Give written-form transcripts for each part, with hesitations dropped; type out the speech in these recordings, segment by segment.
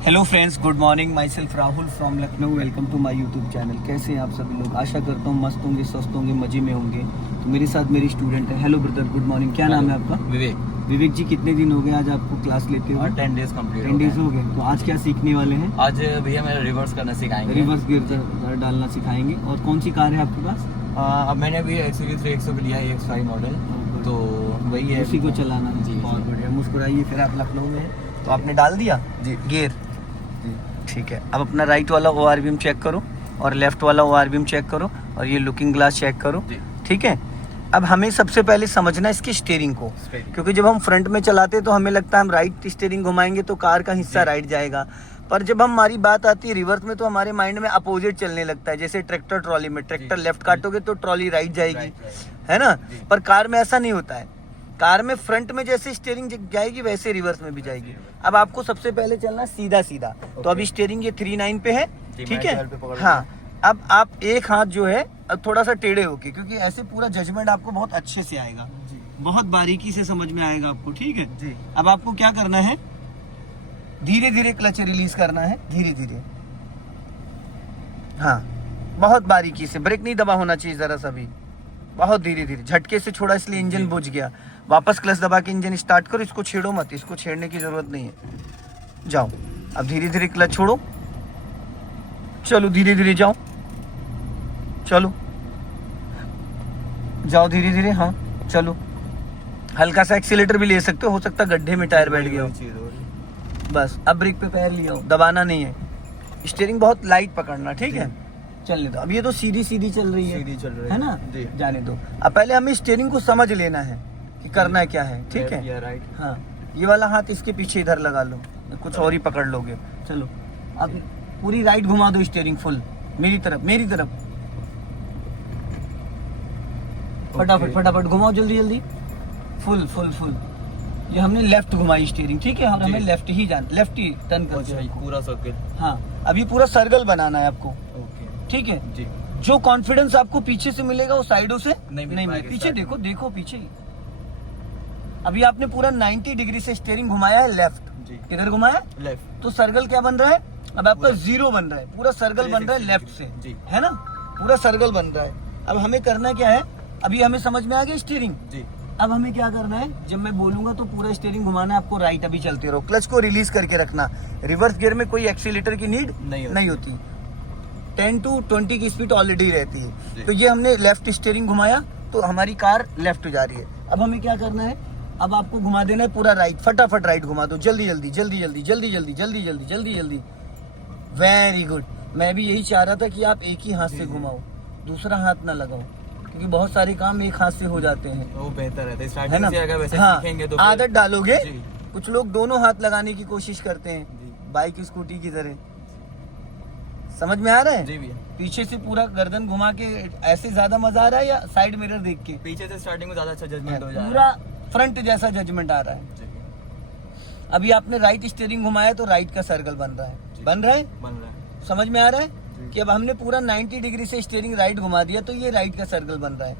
Hello friends, good morning. Myself Rahul from Lucknow. Welcome to my YouTube channel. कैसे हैं आप सभी लोग? आशा करता हूँ मस्त होंगे, स्वस्थ होंगे, मजे में होंगे। तो मेरे साथ मेरी स्टूडेंट है। Hello brother, good morning. क्या नाम है आपका? विवेक। विवेक जी, कितने दिन हो गए आज आपको क्लास लेते हुए? 10 डेज कम्प्लीट 10 डेज हो गए। तो आज क्या सीखने वाले हैं? आज भैया मेरा रिवर्स करना सिखाएंगे। रिवर्स गियर डालना सिखाएंगे। और कौन सी कार है आपके पास? अब मैंने अभी एक्सयूवी 300 लिया है, EX5 मॉडल, तो वही है, उसी को चलाना है। जी, बहुत बढ़िया। मुस्कुराइए। फिर आप लखनऊ में हैं तो आपने डाल दिया जी गियर। ठीक है, अब अपना राइट वाला ORVM चेक करो और लेफ्ट वाला ORVM चेक करो और ये लुकिंग ग्लास चेक करो। ठीक है, अब हमें सबसे पहले समझना है इसकी स्टीयरिंग को, क्योंकि जब हम फ्रंट में चलाते हैं तो हमें लगता है हम राइट स्टीयरिंग घुमाएंगे तो कार का हिस्सा राइट जाएगा, पर जब हमारी बात आती है रिवर्स में तो हमारे माइंड में अपोजिट चलने लगता है। जैसे ट्रैक्टर ट्रॉली में, ट्रैक्टर लेफ्ट काटोगे तो ट्रॉली राइट जाएगी, है ना? पर कार में ऐसा नहीं होता है। कार में फ्रंट में जैसे स्टीयरिंग जाएगी वैसे रिवर्स में भी जाएगी। अब आपको सबसे पहले चलना सीधा सीधा। तो अभी स्टीयरिंग ये 39 पे है, ठीक है? हाँ, अब आप एक हाथ जो है अब थोड़ा सा टेढ़े होके, क्योंकि ऐसे पूरा जजमेंट आपको बहुत अच्छे से आएगा, बहुत बारीकी से समझ में आएगा आपको। ठीक है जी। अब आपको क्या करना है, धीरे धीरे क्लच रिलीज करना है, धीरे धीरे। हाँ, बहुत बारीकी से, ब्रेक नहीं दबा होना चाहिए जरा सा भी, बहुत धीरे धीरे। झटके से छोड़ा इसलिए इंजन बुझ गया। वापस क्लच दबा के इंजन स्टार्ट करो। इसको छेड़ो मत, इसको छेड़ने की जरूरत नहीं है। जाओ, अब धीरे धीरे क्लच छोड़ो, चलो धीरे धीरे जाओ, चलो जाओ धीरे धीरे। हाँ चलो, हल्का सा एक्सीलेटर भी ले सकते हो सकता है गड्ढे में टायर बैठ गया हो। बस अब ब्रेक पे पैर लिया हो, दबाना नहीं है। स्टीयरिंग बहुत लाइट पकड़ना, ठीक है? चलने दो। अब ये तो सीधी सीधी चल रही है, सीधी चल रही है ना? जाने दो। अब पहले हमें स्टीयरिंग को समझ लेना है कि करना क्या है, ठीक है? राइट। हाँ, ये वाला हाथ इसके पीछे इधर लगा लो, कुछ और ही पकड़ लोगे। चलो, अब पूरी राइट घुमा दो स्टीयरिंग फुल, मेरी तरफ, मेरी तरफ। फटाफट फटाफट घुमाओ, जल्दी जल्दी, फुल फुल फुल। ये हमने लेफ्ट घुमाई स्टीयरिंग, ठीक है? और हमें लेफ्ट ही जाना, लेफ्ट ही टर्न कर पूरा सर्कल। हाँ, अभी पूरा सर्कल बनाना है आपको, ठीक है जी। जो कॉन्फिडेंस आपको पीछे से मिलेगा वो साइडों से नहीं मिलेगा। पीछे देखो, देखो पीछे। अभी आपने पूरा 90 डिग्री से स्टीयरिंग घुमाया है लेफ्ट, इधर घुमाया लेफ्ट, तो सर्कल क्या बन रहा है? अब आपका जीरो बन रहा है, पूरा सर्कल बन रहा है लेफ्ट से, है ना? पूरा सर्कल बन रहा है। अब हमें करना क्या है, अभी हमें समझ में आ गया स्टीयरिंग जी। अब हमें क्या करना है, जब मैं बोलूंगा तो पूरा स्टीयरिंग घुमाना है आपको राइट। अभी चलते रहो, क्लच को रिलीज करके रखना। रिवर्स गियर में कोई एक्सीलेटर की नीड नहीं होती। 10 to 20 की स्पीड ऑलरेडी रहती है। तो ये हमने लेफ्ट स्टीयरिंग घुमाया तो हमारी कार लेफ्ट जा रही है। अब हमें क्या करना है, अब आपको घुमा देना है पूरा राइट। फटाफट राइट घुमा दो, जल्दी जल्दी जल्दी जल्दी जल्दी जल्दी जल्दी जल्दी जल्दी जल्दी। Very good. मैं भी यही चाह रहा था कि आप एक ही हाथ से घुमाओ, दूसरा हाथ ना लगाओ, क्योंकि बहुत सारे काम एक हाथ से हो जाते हैं, वो बेहतर रहता है। है स्टार्टिंग ना? से अगर वैसे हाँ, सीखेंगे तो आदत डालोगे। जी। कुछ लोग दोनों हाथ लगाने की कोशिश करते हैं, बाइक स्कूटी की तरह। समझ में आ रहा है? जी भैया। पीछे से पूरा गर्दन घुमा के ऐसे ज्यादा मजा आ रहा है या साइड मिरर देख के? पीछे से स्टार्टिंग में ज्यादा अच्छा जजमेंट हो जा रहा है, पूरा फ्रंट जैसा जजमेंट आ रहा है। अभी आपने राइट स्टीयरिंग घुमाया तो राइट का सर्कल बन रहा है, बन रहा है। समझ में आ रहा है कि अब हमने पूरा 90 डिग्री से स्टीयरिंग राइट घुमा दिया तो ये राइट का सर्कल बन रहा है।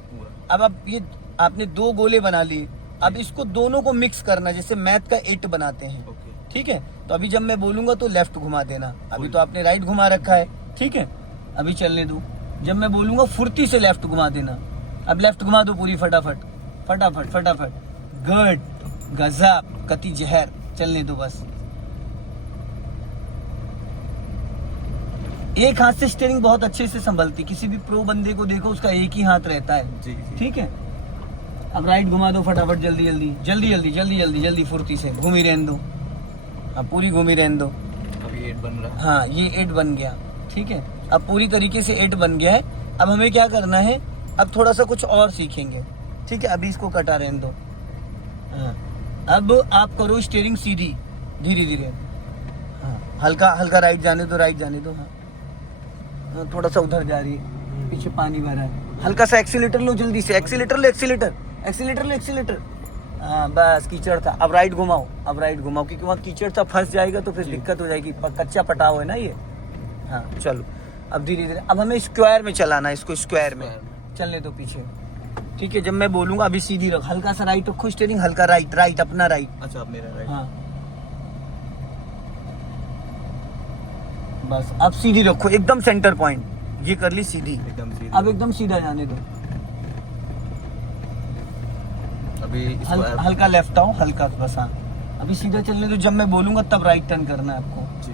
अब आप ये आपने 2 गोले बना लिए, अब इसको दोनों को मिक्स करना, जैसे मैथ का 8 बनाते हैं, ठीक है? तो अभी जब मैं बोलूंगा तो लेफ्ट घुमा देना। अभी तो आपने राइट घुमा रखा है, ठीक है? अभी चलने दो। जब मैं बोलूंगा फुर्ती से लेफ्ट घुमा देना। अब लेफ्ट घुमा दो पूरी, फटाफट फटाफट फटाफट। गुड, गजब, कति जहर। चलने दो बस। एक हाथ से स्टीयरिंग बहुत अच्छे से संभलती। किसी भी प्रो बंदे को देखो, उसका एक ही हाथ रहता है, ठीक है? अब राइट घुमा दो फटाफट, जल्दी जल्दी जल्दी जल्दी जल्दी जल्दी जल्दी, फुर्ती से घूमी रहने दो। अब पूरी घूमी रहने दो। अभी 8 बन रहा है। हाँ, ये 8 बन गया, ठीक है? अब पूरी तरीके से 8 बन गया है। अब हमें क्या करना है, अब थोड़ा सा कुछ और सीखेंगे, ठीक है? अभी इसको कटा रहने दो। हाँ, अब आप करो स्टीयरिंग सीधी, धीरे धीरे। हाँ, हल्का हल्का राइट जाने दो, राइट जाने दो। हाँ, थोड़ा सा उधर जा रही है, पीछे पानी भरा है। हल्का सा एक्सीलेटर लो, जल्दी से एक्सीलेटर लो, एक्सीलेटर एक्सीलेटर लो, एक्सीलेटर। हाँ बस, कीचड़ था। अब राइट घुमाओ, अब राइट घुमाओ, क्योंकि वहाँ कीचड़ था, फंस जाएगा तो फिर दिक्कत हो जाएगी। कच्चा पटाव है ना ये। हाँ चलो, अब धीरे धीरे। अब हमें स्क्वायर में चलाना है, इसको स्क्वायर में चलने दो पीछे, ठीक है? जब मैं बोलूंगा अभी सीधी रख, हल्का सा राइट रखो स्टीयरिंग, हल्का राइट, राइट अपना राइट। अच्छा, अब मेरा राइट। हाँ, बस अब सीधी रखो एकदम सेंटर पॉइंट, ये कर ली सीधी। एकदम सीधी। अब एकदम सीधा जाने दो। अभी इसको हल्का लेफ्ट आओ, हल्का बस। हाँ अभी सीधा चलने दो, जब मैं बोलूंगा तब राइट टर्न करना है आपको। जी।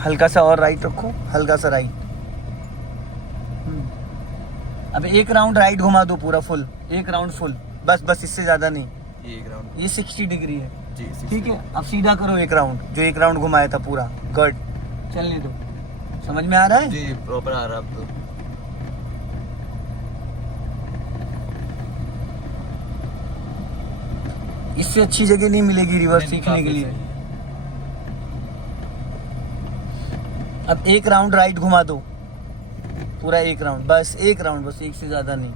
हल्का सा और राइट रखो, हल्का सा राइट। अब एक राउंड राइट घुमा दो पूरा फुल, एक राउंड फुल, बस बस, इससे ज्यादा नहीं। ये एक राउंड, ये 60 डिग्री है जी। ठीक है। अब सीधा करो एक राउंड, जो एक राउंड घुमाया था पूरा, गुड। चलने दो, समझ में आ रहा है? जी प्रॉपर आ रहा है अब तो। इससे अच्छी जगह नहीं मिलेगी रिवर्स नहीं, सीखने के काफी लिए। सही है। अब एक राउंड राइट घुमा दो, पूरा एक राउंड, बस एक राउंड, बस एक से ज्यादा नहीं।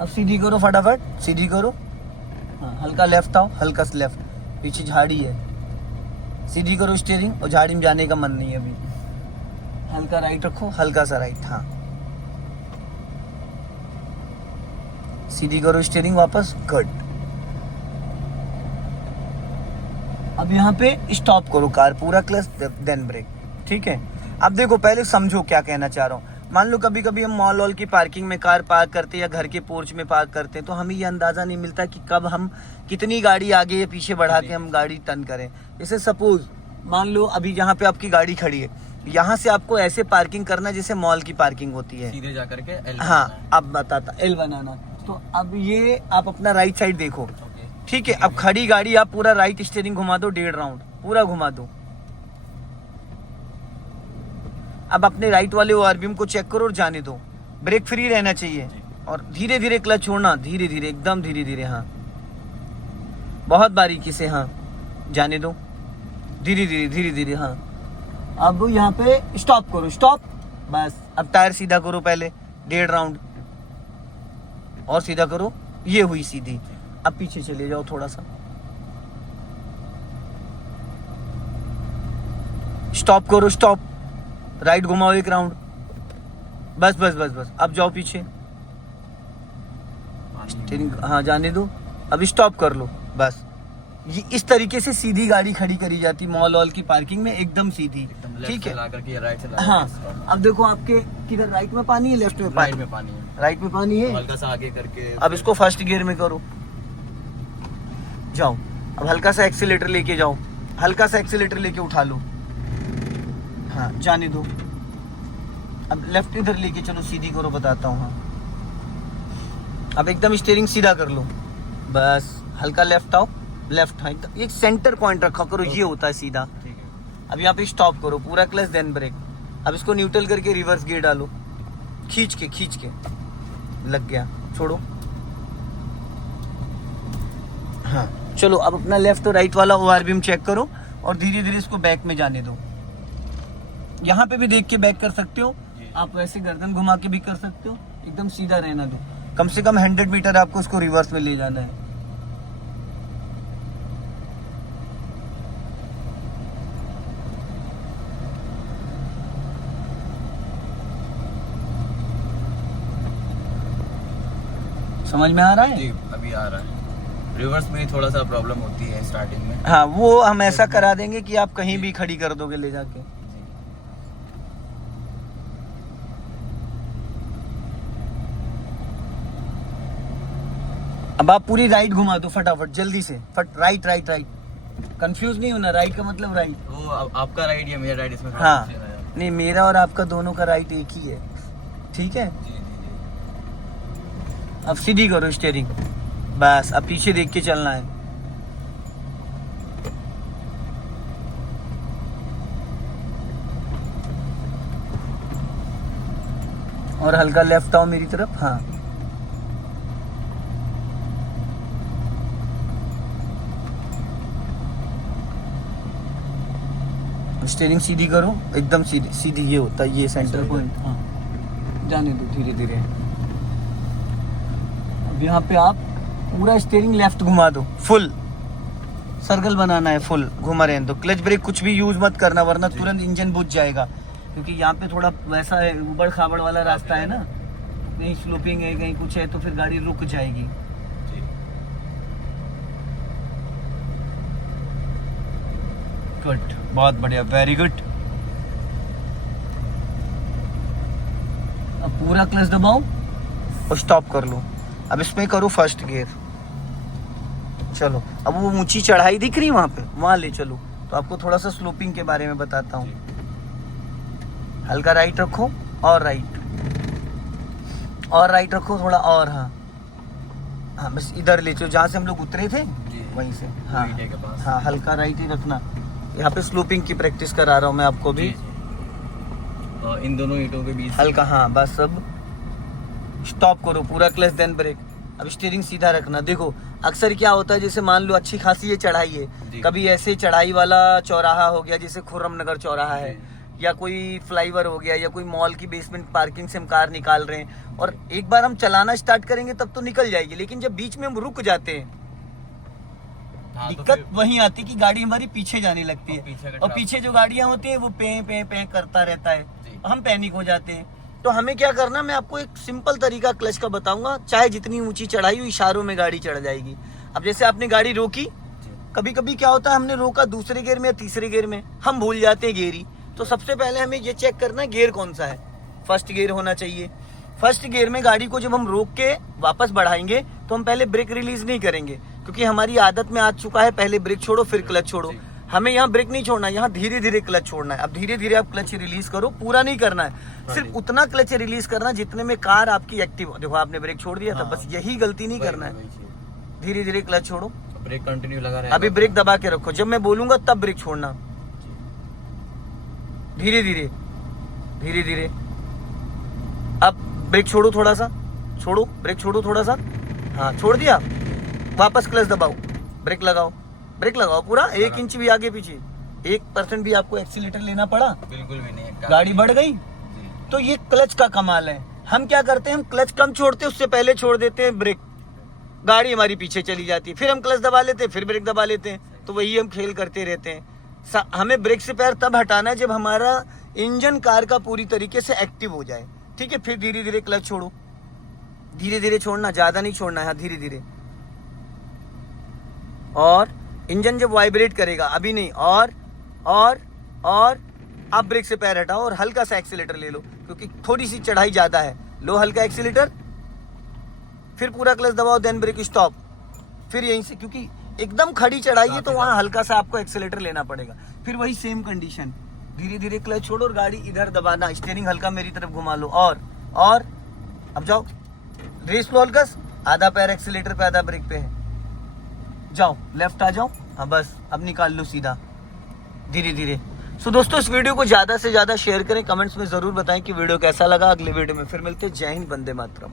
अब सीधी करो फटाफट, सीधी करो। हाँ हल्का लेफ्ट आओ, हल्का से लेफ्ट, पीछे झाड़ी है, सीधी करो स्टीयरिंग, और झाड़ी में जाने का मन नहीं है अभी। हल्का राइट रखो, हल्का सा राइट। हाँ सीधी करो स्टीयरिंग वापस, गुड। अब यहाँ पे स्टॉप करो कार, पूरा क्लच देन ब्रेक, ठीक है। अब देखो पहले समझो क्या कहना चाह रहा हूँ। मान लो कभी कभी हम मॉल वॉल की पार्किंग में कार पार्क करते हैं या घर के पोर्च में पार्क करते हैं, तो हमें ये अंदाजा नहीं मिलता कि कब हम कितनी गाड़ी आगे या पीछे बढ़ा के हम गाड़ी टर्न करें। जैसे सपोज मान लो अभी जहाँ पे आपकी गाड़ी खड़ी है, यहाँ से आपको ऐसे पार्किंग करना जैसे मॉल की पार्किंग होती है, सीधे जा करके एल। हाँ अब बताता, एल बनाना। तो अब ये आप अपना राइट साइड देखो, ओके। ठीक है। अब खड़ी गाड़ी आप पूरा राइट स्टीयरिंग घुमा दो, 1.5 राउंड पूरा घुमा दो। अब अपने राइट वाले ओआरबीएम को चेक करो और जाने दो, ब्रेक फ्री रहना चाहिए, और धीरे धीरे क्लच छोड़ना, धीरे धीरे, एकदम धीरे धीरे। हाँ बहुत बारीकी से, हाँ जाने दो, धीरे धीरे धीरे धीरे। हाँ अब यहाँ पे स्टॉप करो, स्टॉप, बस। अब टायर सीधा करो पहले, 1.5 राउंड और सीधा करो, ये हुई सीधी। अब पीछे चले जाओ थोड़ा सा, स्टॉप करो, स्टॉप, राइट घुमाओ एक राउंड, बस बस बस बस। अब जाओ पीछे, स्टीयरिंग हाँ जाने दो, अब स्टॉप कर लो, बस। ये इस तरीके से सीधी गाड़ी खड़ी करी जाती मॉल वॉल की पार्किंग में, एकदम सीधी, ठीक है। राइट से हाँ अब देखो आपके किधर, राइट में पानी है, लेफ्ट में राइट पानी? में पानी है, राइट में पानी है। तो हल्का सा आगे करके अब इसको फर्स्ट गियर में करो, जाओ। अब हल्का सा एक्सीलेटर लेके जाओ, हल्का सा एक्सीलेटर लेके उठा लो, हाँ जाने दो। अब लेफ्ट इधर लेके चलो, सीधी करो, बताता हूँ। हाँ अब एकदम स्टीयरिंग सीधा कर लो, बस। हल्का लेफ्ट आओ, लेफ्ट। हाँ एक सेंटर पॉइंट रखा करो, ये होता है सीधा। ठीक है। अब यहाँ पे स्टॉप करो, पूरा क्लच देन ब्रेक। अब इसको न्यूट्रल करके रिवर्स गियर डालो, खींच के लग गया, छोड़ो। हाँ चलो अब अपना लेफ्ट और राइट वाला ओआरबीएम चेक करो, और धीरे धीरे इसको बैक में जाने दो। यहाँ पे भी देख के बैक कर सकते हो आप, वैसे गर्दन घुमा के भी कर सकते हो, एकदम सीधा रहना दो। कम से कम 100 मीटर आपको उसको रिवर्स में ले जाना है। समझ में आ रहा है? जी अभी आ रहा है। रिवर्स में थोड़ा सा प्रॉब्लम होती है स्टार्टिंग में। हाँ वो हम ऐसा करा देंगे कि आप कहीं भी खड़ी कर दोगे ले जाके। अब आप पूरी राइट घुमा दो फटाफट, जल्दी से, राइट राइट राइट। कंफ्यूज नहीं होना, राइट का मतलब राइट। वो आपका राइट या मेरा राइट, इसमें हाँ नहीं, मेरा और आपका दोनों का राइट एक ही है, ठीक है। जी जी जी। अब सीधी करो स्टीयरिंग, बस। अब पीछे देख के चलना है। और हल्का लेफ्ट आओ मेरी तरफ, हाँ। स्टीयरिंग सीधी करो, एकदम सीधी सीधी, ये होता है, ये सेंटर पॉइंट। हाँ जाने दो धीरे धीरे। अब यहाँ पे आप पूरा स्टीयरिंग लेफ्ट घुमा दो, फुल सर्कल बनाना है, फुल घुमा रहे हैं। तो क्लच ब्रेक कुछ भी यूज मत करना, वरना तुरंत इंजन बुझ जाएगा, क्योंकि यहाँ पे थोड़ा वैसा है, उबड़ खाबड़ वाला रास्ता है ना, कहीं स्लोपिंग है, कहीं कुछ है, तो फिर गाड़ी रुक जाएगी। गुड, बहुत बढ़िया, वेरी गुड। अब पूरा क्लच दबाओ और स्टॉप कर लो। अब इसमें करो फर्स्ट गियर। चलो, अब वो ऊंची चढ़ाई दिख रही है वहां पे, वहां ले चलो। तो आपको थोड़ा सा स्लोपिंग के बारे में बताता हूँ। हल्का राइट रखो और राइट, और राइट रखो थोड़ा, और हाँ हाँ, बस इधर ले चलो जहाँ से हम लोग उतरे थे वहीं से। हाँ हाँ, हल्का राइट ही रखना। यहाँ पे स्लोपिंग की प्रैक्टिस करा रहा हूँ मैं आपको भी। इन दोनों ईंटों के बीच हल्का, हाँ बस। अब स्टॉप करो, पूरा क्लच देन ब्रेक। अब स्टीयरिंग सीधा रखना। देखो अक्सर क्या होता है, जैसे मान लो अच्छी खासी ये चढ़ाई है, कभी ऐसे चढ़ाई वाला चौराहा हो गया जैसे खुर्रम नगर चौराहा है, या कोई फ्लाईओवर हो गया, या कोई मॉल की बेसमेंट पार्किंग से हम कार निकाल रहे हैं, और एक बार हम चलाना स्टार्ट करेंगे तब तो निकल जाएगी, लेकिन जब बीच में हम रुक जाते हैं दिक्कत वहीं आती है कि गाड़ी हमारी पीछे जाने लगती है, और पीछे जो गाड़ियां होती है वो पे पे पे करता रहता है, हम पैनिक हो जाते हैं। तो हमें क्या करना, मैं आपको एक सिंपल तरीका क्लच का बताऊंगा। चाहे जितनी ऊंची चढ़ाई हो, इशारों में गाड़ी चढ़ जाएगी। अब जैसे आपने गाड़ी रोकी, कभी कभी क्या होता है, हमने रोका दूसरे गियर में या तीसरे गियर में, हम भूल जाते हैं गियर ही। तो सबसे पहले हमें ये चेक करना है गियर कौन सा है। फर्स्ट गियर होना चाहिए। फर्स्ट गियर में गाड़ी को जब हम रोक के वापस बढ़ाएंगे तो हम पहले ब्रेक रिलीज नहीं करेंगे, क्योंकि हमारी आदत में आ चुका है पहले ब्रेक छोड़ो फिर क्लच छोड़ो। हमें यहाँ ब्रेक नहीं छोड़ना है, यहाँ धीरे धीरे क्लच छोड़ना है। अब धीरे धीरे आप क्लच रिलीज करो, पूरा नहीं करना है, सिर्फ उतना क्लच रिलीज करना जितने में कार आपकी एक्टिव हो। देखो आपने ब्रेक छोड़ दिया था, बस यही गलती नहीं करना है। धीरे धीरे क्लच छोड़ो, ब्रेक कंटिन्यू लगा रहेगा। अभी ब्रेक दबा के रखो, जब मैं बोलूंगा तब ब्रेक छोड़ना। धीरे धीरे धीरे धीरे। अब ब्रेक छोड़ो थोड़ा सा, छोड़ो ब्रेक छोड़ो थोड़ा सा, हाँ छोड़ दिया। वापस क्लच दबाओ, ब्रेक लगाओ, ब्रेक लगाओ पूरा, 1 इंच भी आगे पीछे, 1% भी आपको एक्सीलेटर लेना पड़ा बिल्कुल भी नहीं, गाड़ी बढ़ गई। तो ये क्लच का कमाल है। हम क्या करते हैं, हम क्लच कम छोड़ते हैं, उससे पहले छोड़ देते हैं ब्रेक, गाड़ी हमारी पीछे चली जाती है, फिर हम क्लच दबा लेते हैं, फिर ब्रेक दबा लेते हैं। तो वही हम खेल करते रहते हैं। हमें ब्रेक से पैर तब हटाना है जब हमारा इंजन कार का पूरी तरीके से एक्टिव हो जाए, ठीक है। फिर धीरे धीरे क्लच छोड़ो, धीरे धीरे छोड़ना, ज्यादा नहीं छोड़ना है, धीरे धीरे। और इंजन जब वाइब्रेट करेगा, अभी नहीं, और आप ब्रेक से पैर हटाओ और हल्का सा एक्सीलेटर ले लो, क्योंकि थोड़ी सी चढ़ाई ज्यादा है। लो हल्का एक्सीलेटर, फिर पूरा क्लच दबाओ, देन ब्रेक स्टॉप। फिर यहीं से, क्योंकि एकदम खड़ी चढ़ाई है तो वहां हल्का सा आपको एक्सीलेटर लेना पड़ेगा। फिर वही सेम कंडीशन, धीरे धीरे क्लच छोड़ो और गाड़ी इधर दबाना, स्टीयरिंग हल्का मेरी तरफ घुमा लो, और अब जाओ, रेस लो हल्का, आधा पैर एक्सीलेटर पे आधा ब्रेक पे है, जाओ लेफ्ट आ जाओ, हाँ बस अब निकाल लो सीधा, धीरे धीरे। सो दोस्तों इस वीडियो को ज्यादा से ज्यादा शेयर करें, कमेंट्स में जरूर बताएं कि वीडियो कैसा लगा। अगले वीडियो में फिर मिलते हैं। जय हिंद, वंदे मातरम।